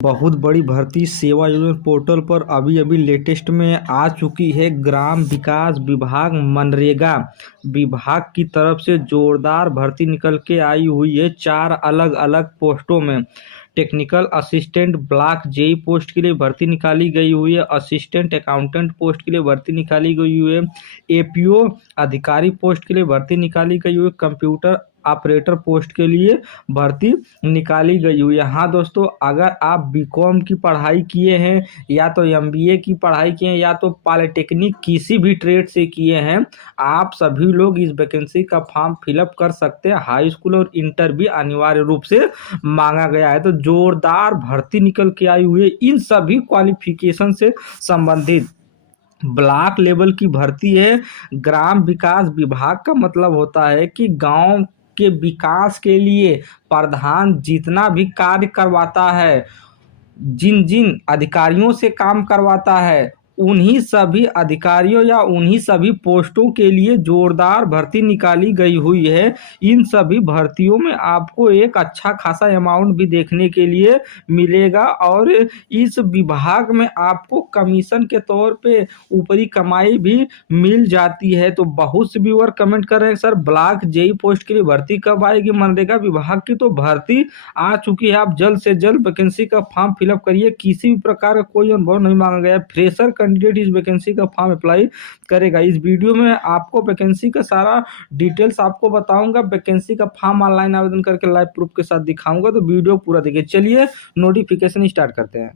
बहुत बड़ी भर्ती सेवा योजना पोर्टल पर अभी अभी लेटेस्ट में आ चुकी है। ग्राम विकास विभाग मनरेगा विभाग की तरफ से जोरदार भर्ती निकल के आई हुई है। 4 अलग अलग पोस्टों में technical assistant block JE post के लिए भर्ती निकाली गई हुई है। असिस्टेंट अकाउंटेंट पोस्ट के लिए भर्ती निकाली गई हुई है। एपीओ अधिकारी पोस्ट के लिए भर्ती निकाली गई हुई है। कंप्यूटर ऑपरेटर पोस्ट के लिए भर्ती निकाली गई हुई है। हाँ दोस्तों, अगर आप बीकॉम की पढ़ाई किए हैं या तो एमबीए की पढ़ाई किए हैं या तो पॉलिटेक्निक किसी भी ट्रेड से किए हैं, आप सभी लोग इस वैकेंसी का फॉर्म फिलअप कर सकते हैं। हाई स्कूल और इंटर भी अनिवार्य रूप से मांगा गया है। तो जोरदार भर्ती निकल के आई हुई है इन सभी क्वालिफिकेशन से संबंधित। ब्लॉक लेवल की भर्ती है। ग्राम विकास विभाग का मतलब होता है कि गांव के विकास के लिए प्रधान जितना भी कार्य करवाता है, जिन जिन अधिकारियों से काम करवाता है, उन्हीं सभी अधिकारियों या उन्हीं सभी पोस्टों के लिए जोरदार भर्ती निकाली गई हुई है। इन सभी भर्तियों में आपको एक अच्छा खासा अमाउंट भी देखने के लिए मिलेगा और इस विभाग में आपको कमीशन के तौर पे ऊपरी कमाई भी मिल जाती है। तो बहुत से व्यूअर कमेंट कर रहे हैं, सर ब्लॉक जेई पोस्ट के लिए भर्ती कब आएगी मनरेगा विभाग की? तो भर्ती आ चुकी है। आप जल्द से जल्द वैकेंसी का फॉर्म फिलअप करिए। किसी भी प्रकार का कोई अनुभव नहीं मांगा गया है। फ्रेशर कैंडिडेट इस वैकेंसी का फॉर्म अप्लाई करेगा। इस वीडियो में आपको वैकेंसी का सारा डिटेल्स आपको बताऊंगा। वैकेंसी का फॉर्म ऑनलाइन आवेदन करके लाइव प्रूफ के साथ दिखाऊंगा, तो वीडियो पूरा देखिए। चलिए नोटिफिकेशन स्टार्ट करते हैं।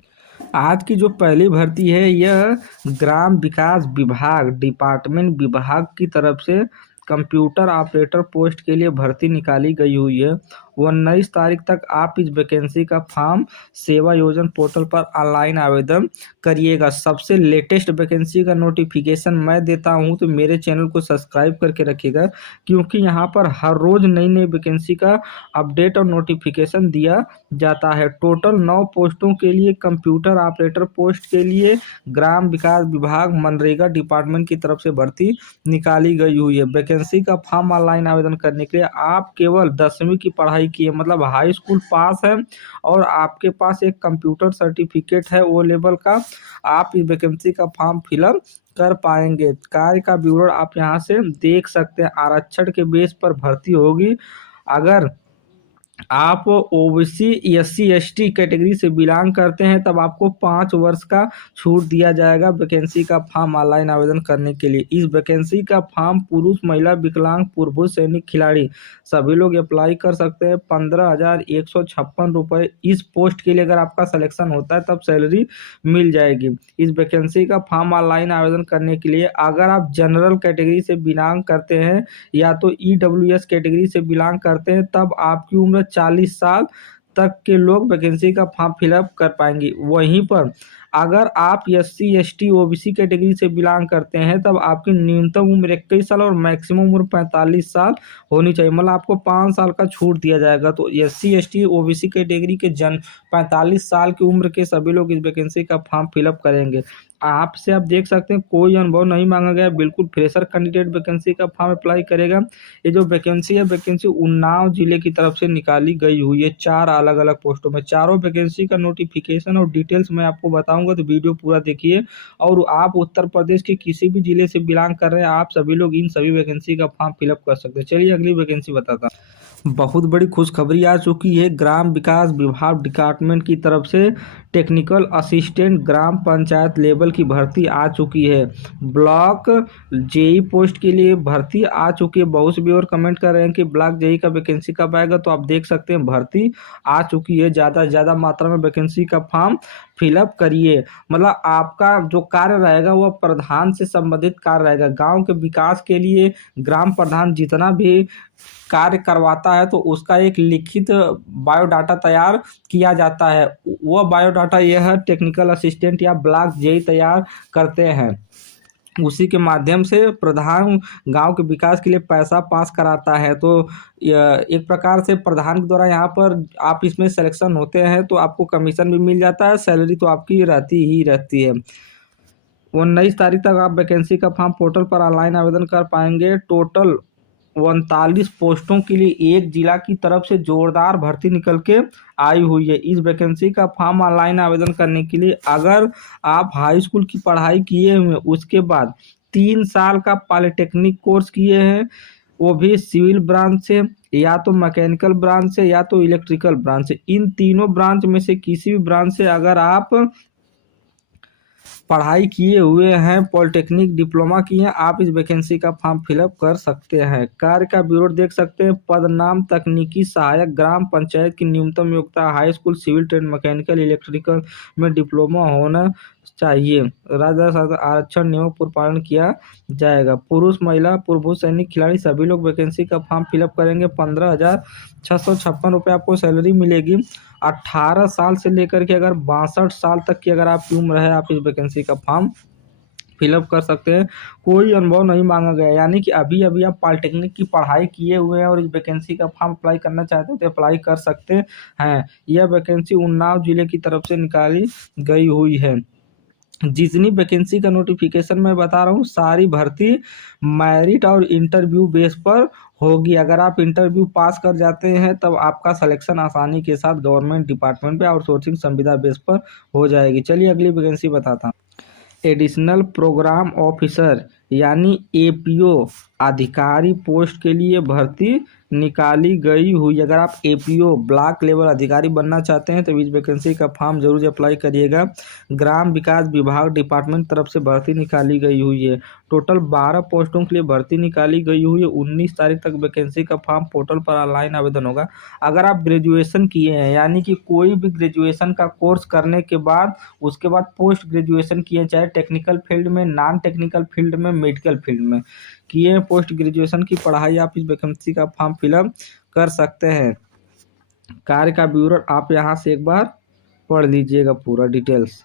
आज की जो पहली भर्ती है यह ग्राम विकास विभाग डिपार्टमेंट विभाग की तरफ से कंप्यूटर ऑपरेटर पोस्ट के लिए भर्ती निकाली गई हुई है। 19 तारीख तक आप इस वैकेंसी का फॉर्म सेवा योजना पोर्टल पर ऑनलाइन आवेदन करिएगा। सबसे लेटेस्ट वैकेंसी का नोटिफिकेशन मैं देता हूं, तो मेरे चैनल को सब्सक्राइब करके रखिएगा, क्योंकि यहां पर हर रोज नई नई वैकेंसी का अपडेट और नोटिफिकेशन दिया जाता है। टोटल 9 पोस्टों के लिए कंप्यूटर ऑपरेटर पोस्ट के लिए ग्राम विकास विभाग मनरेगा डिपार्टमेंट की तरफ से भर्ती निकाली गई हुई है। वैकेंसी का फॉर्म ऑनलाइन आवेदन करने के लिए आप केवल 10वीं की पढ़ाई किए, मतलब हाई स्कूल पास है और आपके पास एक कंप्यूटर सर्टिफिकेट है वो लेवल का, आप इस वैकेंसी का फॉर्म फिलअप कर पाएंगे। कार्य का विवरण आप यहां से देख सकते हैं। आरक्षण के बेस पर भर्ती होगी। अगर आप ओबीसी एससी एसटी कैटेगरी से बिलोंग करते हैं तब आपको 5 वर्ष का छूट दिया जाएगा वैकेंसी का फॉर्म ऑनलाइन आवेदन करने के लिए। इस वैकेंसी का फॉर्म पुरुष महिला विकलांग पूर्व सैनिक खिलाड़ी सभी लोग अप्लाई कर सकते हैं। 15,156 रुपये इस पोस्ट के लिए अगर आपका सिलेक्शन होता है तब सैलरी मिल जाएगी। इस वैकेंसी का फॉर्म ऑनलाइन आवेदन करने के लिए अगर आप जनरल कैटेगरी से बिलोंग करते हैं या तो ईडब्ल्यूएस कैटेगरी से बिलोंग करते हैं तब आपकी उम्र 40 साल तक के लोग वैकेंसी का फॉर्म फिलअप कर पाएंगे। वहीं पर अगर आप एससी एसटी ओबीसी कैटेगरी से बिलोंग करते हैं तब आपकी न्यूनतम उम्र 21 साल और मैक्सिमम उम्र 45 साल होनी चाहिए, मतलब आपको 5 साल का छूट दिया जाएगा। तो एससी एसटी ओबीसी कैटेगरी के 45 साल की उम्र के सभी लोग इस वैकेंसी का फॉर्म फिलअप करेंगे। आपसे आप देख सकते हैं कोई अनुभव नहीं मांगा गया, बिल्कुल फ्रेशर कैंडिडेट वैकेंसी का फॉर्म अप्लाई करेगा। ये जो वैकेंसी है वैकेंसी उन्नाव जिले की तरफ से निकाली गई हुई है। 4 अलग अलग पोस्टों में चारों वैकेंसी का नोटिफिकेशन और डिटेल्स मैं आपको बताऊंगा, तो वीडियो पूरा देखिए। और आप उत्तर प्रदेश के किसी भी जिले से बिलोंग कर रहे हैं, आप सभी लोग इन सभी वैकेंसी का फॉर्म फिलअप कर सकते हैं। चलिए अगली वैकेंसी बताता हूं। बहुत बड़ी खुशखबरी आ चुकी है। ग्राम विकास विभाग डिपार्टमेंट की तरफ से टेक्निकल असिस्टेंट ग्राम पंचायत लेवल की भर्ती आ चुकी है। ब्लॉक जेई पोस्ट के लिए भर्ती आ चुकी है। बहुत से भी और कमेंट कर रहे हैं कि ब्लॉक जेई का वैकेंसी कब आएगा, तो आप देख सकते हैं भर्ती आ चुकी है। ज़्यादा से ज़्यादा मात्रा में वैकेंसी का फॉर्म फिलअप करिए। मतलब आपका जो कार्य रहेगा वह प्रधान से संबंधित कार्य रहेगा। गांव के विकास के लिए ग्राम प्रधान जितना भी कार्य करवाता है तो उसका एक लिखित बायोडाटा तैयार किया जाता है। वह बायोडाटा यह टेक्निकल असिस्टेंट या ब्लॉक जेई तैयार करते हैं। उसी के माध्यम से प्रधान गांव के विकास के लिए पैसा पास कराता है। तो एक प्रकार से प्रधान के द्वारा यहाँ पर आप इसमें सिलेक्शन होते हैं तो आपको कमीशन भी मिल जाता है, सैलरी तो आपकी रहती ही रहती है। 19 तारीख तक आप वैकेंसी का फॉर्म पोर्टल पर ऑनलाइन आवेदन कर पाएंगे। टोटल 39 पोस्टों के लिए एक जिला की तरफ से जोरदार भर्ती निकल के आई हुई है। इस वैकेंसी का फॉर्म ऑनलाइन आवेदन करने के लिए अगर आप हाई स्कूल की पढ़ाई किए हुए उसके बाद 3 साल का पॉलिटेक्निक कोर्स किए हैं, वो भी सिविल ब्रांच से या तो मैकेनिकल ब्रांच से या तो इलेक्ट्रिकल ब्रांच से, इन तीनों ब्रांच में से किसी भी ब्रांच से अगर आप पढ़ाई किए हुए हैं, पॉलिटेक्निक डिप्लोमा किए हैं, आप इस वैकेंसी का फॉर्म फिलअप कर सकते हैं। कार्य का ब्यूरो देख सकते हैं। पद नाम तकनीकी सहायक ग्राम पंचायत की न्यूनतम योग्यता high school civil trade mechanical electrical में डिप्लोमा होना चाहिए। राज्य सरकार आरक्षण नियमों पर पालन किया जाएगा। पुरुष महिला पूर्व सैनिक खिलाड़ी सभी लोग वैकेंसी का फॉर्म फिलअप करेंगे। 15,656 रुपये आपको सैलरी मिलेगी। 18 साल से लेकर के अगर 62 साल तक की अगर आपकी उम्र है, आप इस वैकेंसी का फॉर्म फिलअप कर सकते हैं। कोई अनुभव नहीं मांगा गया, यानी कि अभी अभी आप पॉलिटेक्निक की पढ़ाई किए हुए हैं और इस वैकेंसी का फॉर्म अप्लाई करना चाहते हैं तो अप्लाई कर सकते हैं। यह वैकेंसी उन्नाव जिले की तरफ से निकाली गई हुई है। जितनी वैकेंसी का नोटिफिकेशन मैं बता रहा हूँ, सारी भर्ती मेरिट और इंटरव्यू बेस पर होगी। अगर आप इंटरव्यू पास कर जाते हैं तब आपका सिलेक्शन आसानी के साथ गवर्नमेंट डिपार्टमेंट पे आउटसोर्सिंग संविदा बेस पर हो जाएगी। चलिए अगली वैकेंसी बताता हूँ। एडिशनल प्रोग्राम ऑफिसर यानी एपीओ अधिकारी पोस्ट के लिए भर्ती निकाली गई हुई। अगर आप एपीओ ब्लॉक लेवल अधिकारी बनना चाहते हैं तो इस वैकेंसी का फॉर्म जरूर अप्लाई करिएगा। ग्राम विकास विभाग डिपार्टमेंट तरफ से भर्ती निकाली गई हुई है। टोटल 12 पोस्टों के लिए भर्ती निकाली गई हुई है। 19 तारीख तक वैकेंसी का फॉर्म पोर्टल पर ऑनलाइन आवेदन होगा। अगर आप ग्रेजुएशन किए हैं, यानी कि कोई भी ग्रेजुएशन का कोर्स करने के बाद उसके बाद पोस्ट ग्रेजुएशन किए, चाहे टेक्निकल फील्ड में, नॉन टेक्निकल फील्ड में, मेडिकल फील्ड में किए, पोस्ट ग्रेजुएशन की पढ़ाई, आप इस वैकेंसी का फॉर्म फिलअप कर सकते हैं। कार्य का ब्यूरो आप यहाँ से एक बार पढ़ लीजिएगा पूरा डिटेल्स।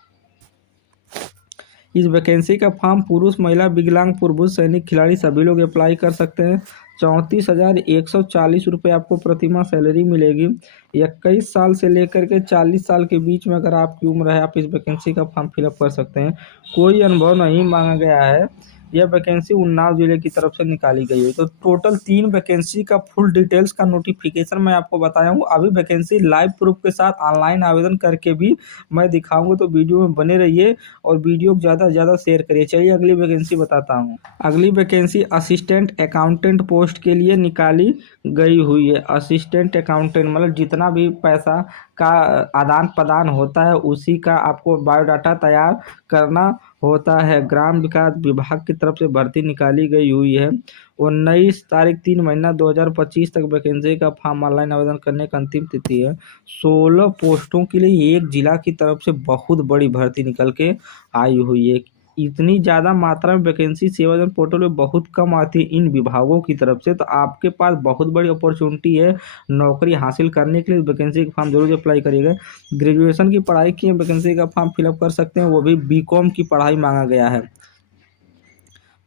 इस वैकेंसी का फॉर्म पुरुष महिला विकलांग पूर्व सैनिक खिलाड़ी सभी लोग अप्लाई कर सकते हैं। 34,140 रुपये आपको प्रतिमाह सैलरी मिलेगी। 21 साल से लेकर के 40 साल के बीच में अगर आपकी उम्र है, आप इस वैकेंसी का फॉर्म फिलअप कर सकते हैं। कोई अनुभव नहीं मांगा गया है। यह वैकेंसी उन्नाव जिले की तरफ से निकाली गई है। तो टोटल 3 वैकेंसी का फुल डिटेल्स का नोटिफिकेशन मैं आपको बताया हूँ। अभी वैकेंसी लाइव प्रूफ के साथ ऑनलाइन आवेदन करके भी मैं दिखाऊंगा, तो वीडियो में बने रहिए और वीडियो को ज़्यादा से ज़्यादा शेयर करिए। चलिए अगली वैकेंसी बताता हूँ। अगली वैकेंसी असिस्टेंट अकाउंटेंट पोस्ट के लिए निकाली गई हुई है। असिस्टेंट अकाउंटेंट मतलब जितना भी पैसा का आदान प्रदान होता है उसी का आपको बायोडाटा तैयार करना होता है। ग्राम विकास विभाग की तरफ से भर्ती निकाली गई हुई है। 19 तारीख 3 महीना 2025 तक वैकेंसी का फॉर्म ऑनलाइन आवेदन करने का अंतिम तिथि है। 16 पोस्टों के लिए एक जिला की तरफ से बहुत बड़ी भर्ती निकल के आई हुई है। इतनी ज़्यादा मात्रा में वैकेंसी सेवाजन पोर्टल में बहुत कम आती है इन विभागों की तरफ से, तो आपके पास बहुत बड़ी अपॉर्चुनिटी है नौकरी हासिल करने के लिए। वैकेंसी का फॉर्म जरूर अप्लाई करिएगा। ग्रेजुएशन की पढ़ाई की वैकेंसी का फॉर्म फिलअप कर सकते हैं, वो भी बीकॉम की पढ़ाई मांगा गया है।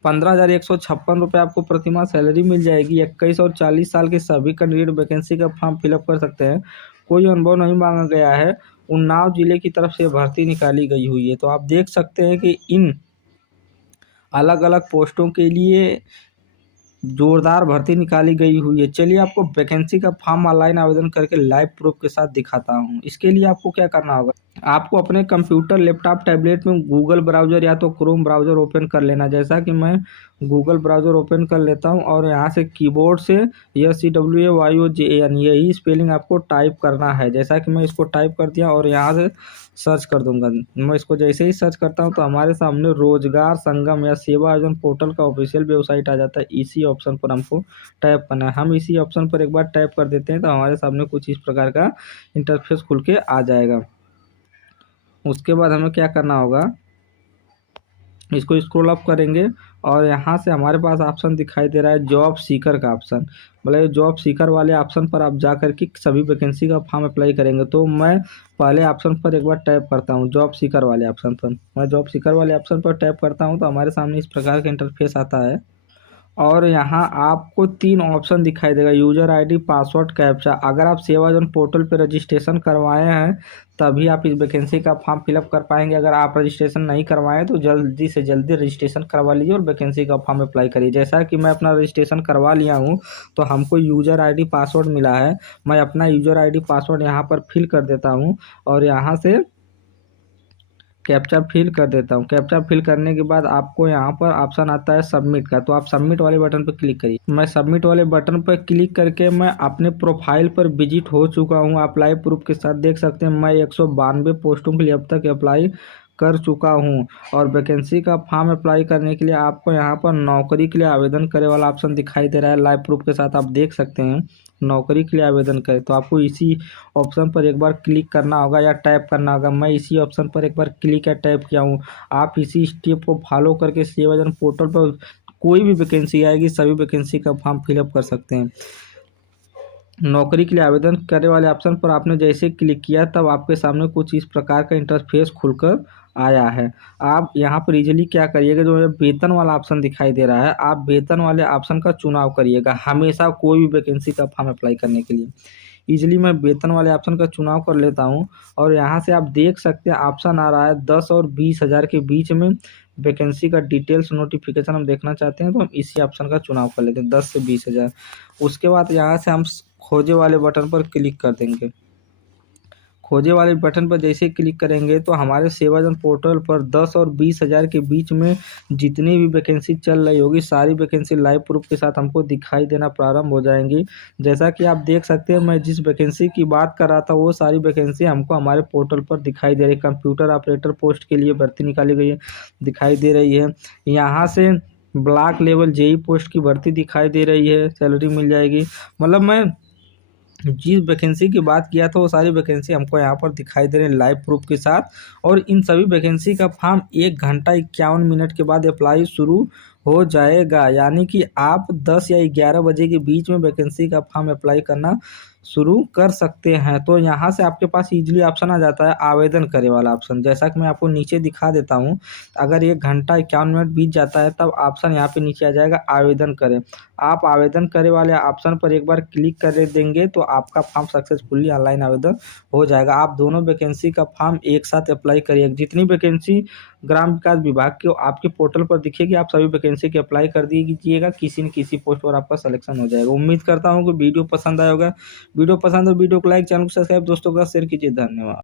15,156 रुपये आपको प्रतिमाह सैलरी मिल जाएगी। 21 और 40 साल के सभी कैंडिडेट वैकेंसी का फॉर्म फिलअप कर सकते हैं। कोई अनुभव नहीं मांगा गया है। उन्नाव जिले की तरफ से भर्ती निकाली गई हुई है। तो आप देख सकते हैं कि इन अलग अलग पोस्टों के लिए जोरदार भर्ती निकाली गई हुई है। चलिए आपको वैकेंसी का फॉर्म ऑनलाइन आवेदन करके लाइव प्रूफ के साथ दिखाता हूँ। इसके लिए आपको क्या करना होगा, आपको अपने कंप्यूटर, लैपटॉप, टैबलेट में गूगल ब्राउज़र या तो क्रोम ब्राउज़र ओपन कर लेना। जैसा कि मैं गूगल ब्राउज़र ओपन कर लेता हूं और यहां से कीबोर्ड से SCWAYOJAN यही स्पेलिंग आपको टाइप करना है। जैसा कि मैं इसको टाइप कर दिया और यहां से सर्च कर दूंगा। मैं इसको जैसे ही सर्च करता हूं तो हमारे सामने रोजगार संगम या सेवा आयोजन पोर्टल का ऑफिशियल वेबसाइट आ जाता है। इसी ऑप्शन पर हमको टैप करना है। हम इसी ऑप्शन पर एक बार टैप कर देते हैं तो हमारे सामने कुछ इस प्रकार का इंटरफेस खुल के आ जाएगा। उसके बाद हमें क्या करना होगा, इसको स्क्रॉल अप करेंगे और यहाँ से हमारे पास ऑप्शन दिखाई दे रहा है जॉब सीकर का ऑप्शन। मतलब जॉब सीकर वाले ऑप्शन पर आप जा कर के सभी वैकेंसी का फॉर्म अप्लाई करेंगे। तो मैं पहले ऑप्शन पर एक बार टैप करता हूँ, जॉब सीकर वाले ऑप्शन पर। मैं जॉब सीकर वाले ऑप्शन पर टैप करता हूँ तो हमारे सामने इस प्रकार का इंटरफेस आता है। और यहाँ आपको 3 ऑप्शन दिखाई देगा, यूजर आईडी, पासवर्ड, कैप्चा। अगर आप सेवा जन पोर्टल पे रजिस्ट्रेशन करवाए हैं तभी आप इस वैकेंसी का फॉर्म फिलअप कर पाएंगे। अगर आप रजिस्ट्रेशन नहीं करवाएं तो जल्दी से जल्दी रजिस्ट्रेशन करवा लीजिए और वैकेंसी का फॉर्म अप्लाई करिए। जैसा कि मैं अपना रजिस्ट्रेशन करवा लिया हूँ तो हमको यूजर आईडी पासवर्ड मिला है। मैं अपना यूजर आईडी पासवर्ड यहाँ पर फिल कर देता हूँ और यहाँ से कैप्चा फिल कर देता हूँ। कैप्चा फिल करने के बाद आपको यहाँ पर ऑप्शन आता है सबमिट का, तो आप सबमिट वाले बटन पर क्लिक करिए। मैं सबमिट वाले बटन पर क्लिक करके मैं अपने प्रोफाइल पर विजिट हो चुका हूँ। आप लाइव प्रूफ के साथ देख सकते हैं मैं 192 पोस्टों के लिए अब तक अप्लाई कर चुका हूँ। और वैकेंसी का फॉर्म अप्लाई करने के लिए आपको यहाँ पर नौकरी के लिए आवेदन करे वाला ऑप्शन दिखाई दे रहा है। लाइव प्रूफ के साथ आप देख सकते हैं नौकरी के लिए आवेदन करें, तो आपको इसी ऑप्शन पर एक बार क्लिक करना होगा या टैप करना होगा। मैं इसी ऑप्शन पर एक बार क्लिक या टैप किया हूँ। आप इसी स्टेप को फॉलो करके सेवाजन पोर्टल पर कोई भी वैकेंसी आएगी सभी वैकेंसी का फॉर्म फिलअप कर सकते हैं। नौकरी के लिए आवेदन करने वाले ऑप्शन पर आपने जैसे क्लिक किया तब आपके सामने कुछ इस प्रकार का इंटरफेस खुलकर आया है। आप यहाँ पर इजीली क्या करिएगा, जो वेतन वाला ऑप्शन दिखाई दे रहा है आप वेतन वाले ऑप्शन का चुनाव करिएगा हमेशा कोई भी वैकेंसी का फॉर्म अप्लाई करने के लिए। इजीली मैं वेतन वाले ऑप्शन का चुनाव कर लेता हूँ और यहाँ से आप देख सकते हैं ऑप्शन आ रहा है 10 और 20,000 के बीच में वैकेंसी का डिटेल्स नोटिफिकेशन हम देखना चाहते हैं तो हम इसी ऑप्शन का चुनाव कर लेते हैं 10 से 20,000। उसके बाद यहाँ से हम खोजे वाले बटन पर क्लिक कर देंगे। खोजे वाले बटन पर जैसे क्लिक करेंगे तो हमारे सेवाजन पोर्टल पर 10 और 20,000 के बीच में जितनी भी वैकेंसी चल रही होगी सारी वैकेंसी लाइव प्रूफ के साथ हमको दिखाई देना प्रारंभ हो जाएंगी। जैसा कि आप देख सकते हैं मैं जिस वैकेंसी की बात कर रहा था वो सारी वैकेंसी हमको हमारे पोर्टल पर दिखाई दे रही है। कंप्यूटर ऑपरेटर पोस्ट के लिए भर्ती निकाली गई है दिखाई दे रही है। यहाँ से ब्लॉक लेवल जेई पोस्ट की भर्ती दिखाई दे रही है, सैलरी मिल जाएगी। मतलब मैं जिस वैकेंसी की बात किया था वो सारी वैकेंसी हमको यहाँ पर दिखाई दे रही है लाइव प्रूफ के साथ। और इन सभी वैकेंसी का फॉर्म 1 घंटा 51 मिनट के बाद अप्लाई शुरू हो जाएगा, यानी कि आप 10 या 11 बजे के बीच में वैकेंसी का फॉर्म अप्लाई करना शुरू कर सकते हैं। तो यहाँ से आपके पास इजीली ऑप्शन आ जाता है आवेदन करे वाला ऑप्शन, जैसा कि मैं आपको नीचे दिखा देता हूँ। अगर 1 घंटा 51 मिनट बीत जाता है तब ऑप्शन यहाँ पे नीचे आ जाएगा आवेदन करें। आप आवेदन करे वाले ऑप्शन पर एक बार क्लिक कर देंगे तो आपका फॉर्म सक्सेसफुली ऑनलाइन आवेदन हो जाएगा। आप दोनों वैकेंसी का फॉर्म एक साथ अप्लाई करिए। जितनी वैकेंसी ग्राम विकास विभाग के आपके पोर्टल पर दिखेगी आप सभी वैकेंसी के अप्लाई कर दीजिएगा, किसी न किसी पोस्ट पर आपका सिलेक्शन हो जाएगा। उम्मीद करता हूँ कि वीडियो पसंद आया होगा। वीडियो पसंद हो वीडियो को लाइक, चैनल को सब्सक्राइब, दोस्तों का शेयर कीजिए। धन्यवाद।